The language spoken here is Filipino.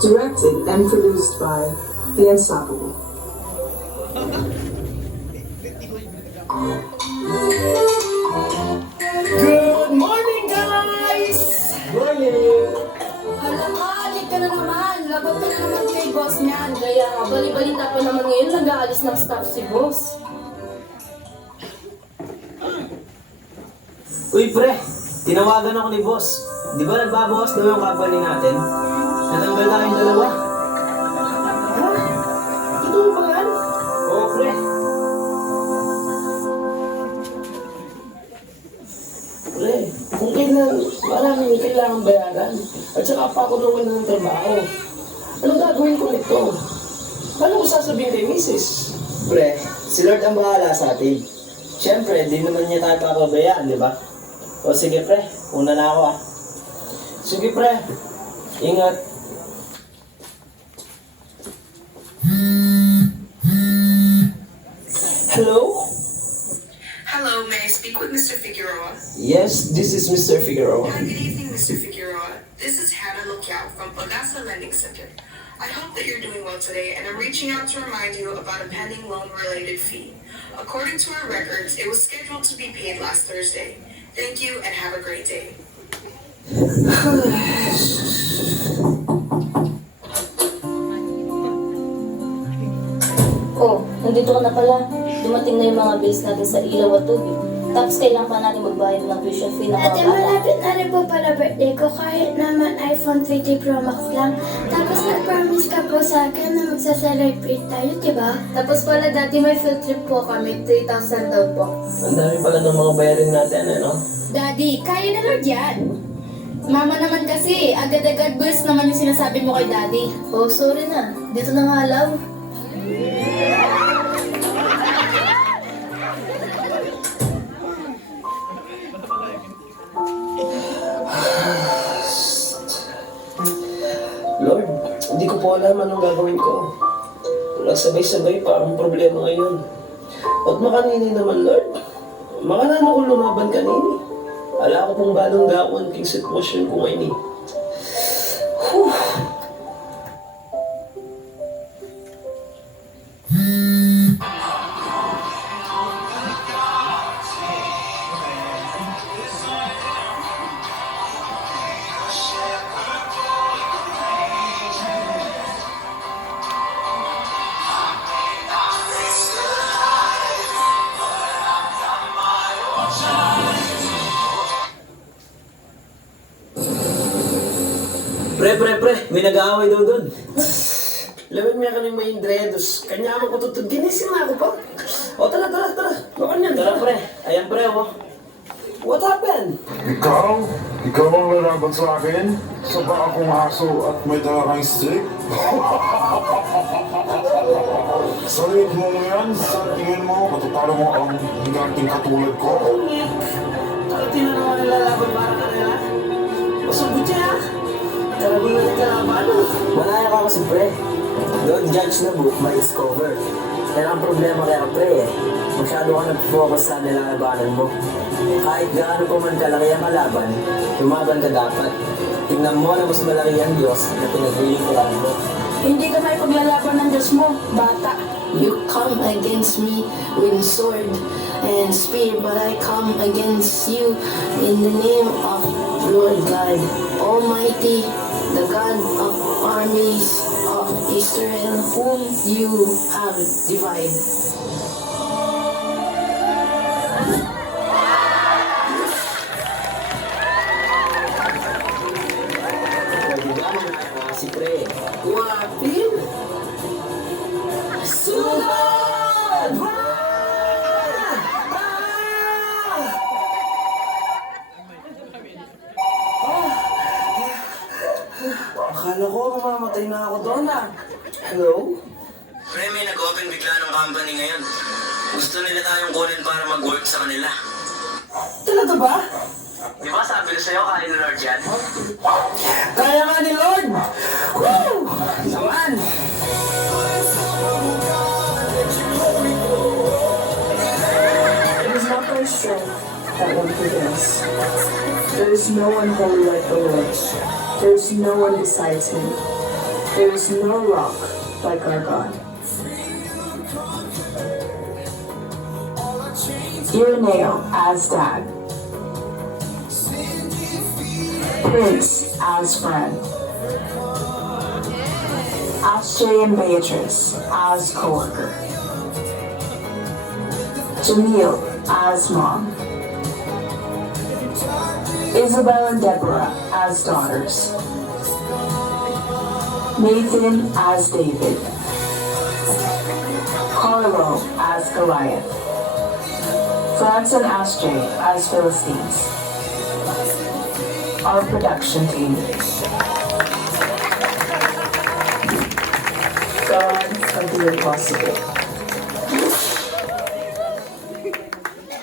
Directed and produced by The Unstoppable. Good morning, guys! Morning! Alam ka, alit ka na naman. Lagot ka na naman kay boss niyan. Kaya bali-balita pa naman ngayon, nag-aalis ng staff si boss. Uy, pre! Tinawagan ako ni boss. Di ba nagbabawas daw yung company natin? Natanggal na yung dalawa. Ha? Totoo ba yan? Oo, pre. Pre, kung maraming kailangan bayaran at saka pa ako naman ng trabaho. Anong gagawin ko nito? Paano ko sasabihin kay misis? Pre, si Lord ang bahala sa atin. Siyempre, di naman niya tayo papabayaan, di ba? O sige, pre. Una na ako, ah. Sige, pre. Ingat. Hello? Hello, may I speak with Mr. Figueroa? Yes, this is Mr. Figueroa. Good evening, Mr. Figueroa. This is Hannah Locao from Pagasa Lending Center. I hope that you're doing well today, and I'm reaching out to remind you about a pending loan-related fee. According to our records, it was scheduled to be paid last Thursday. Thank you, and have a great day. Oh, nandito ka na pala. Dumating na yung mga bills natin sa ilaw at tubig. Tapos kailangan pa natin magbayad ng tuition fee ng mga Ate, bata. malapit na rin po pala birthday ko kahit naman iPhone 20 Pro Max lang. Tapos nag-promise ka po sa akin na magsa-celebrate tayo, diba? Tapos pala dati may field trip po kami, 3,000 daw po. Ang dami pala ng mga bayarin natin, ano? Daddy, kaya na Lord yan. Mama naman kasi, agad-agad bills naman yung sinasabi mo kay Daddy. Oh, sorry na. Dito na nga alaw. Lord, hindi ko po alam anong gagawin ko. Nagsabay-sabay parang problema ngayon. At makanini naman, Lord. Makanano ko lumaban kanini. Ala ko pong balong daon king sitwasyon ko ngayon eh. Whew. Pre, may nag-aaway daw doon. Laman mo kami may dreados. Kanya ako tutod. Ginising na ako pa. O tara. Bakit yan? Tara, pre. Ayan, pre, oh. What happened? Ikaw? Ikaw ang lalaban sa akin? Sa ba akong aso at may dala kang stick? Sa liit mo yan, sa tingin mo, matutalo mo ang higanting katulad ko? Ate na naman nilalaban para kanila. Masugot siya ha? Karabing na nagkalaban. Malaya ka kasi, pre. Don't judge the book by its cover. Pero ang problema kaya, pre, masyado ka nag-focus sa nilalabanan mo. Kahit gaano pa man kalaki ang kalaban, lumaban ka dapat. Tingnan mo na mas malaki ang Diyos na pinaglilingkuran mo. Hindi ka may paglalaban ng Diyos mo, bata. You come against me with sword and spear, but I come against you in the name of Lord God Almighty, the God of armies of Israel, whom you have divided. Pwede ba mga si pre? Wapin? Sunod! Akala ko mamamatay na ako doon ah. Hello? Pre, may nag-open bigla ng company ngayon. Gusto nila tayong kunin para mag-work sa kanila. Talaga ba? Di ba sabi ko sa'yo, kaya ni Lord yan? Kaya nga ni Lord! Woo! Naman! It is not our strength that one prevails. There is no one holy like the Lord. There is no one besides him. There is no rock like our God. Ireneo as dad. Prince as friend. Asjay and Beatrice as co-worker. Jamil as mom. Isabel and Deborah as daughters. Nathan as David. Carlo as Goliath. France and Asjay as Philistines. Our production team. God of the impossible.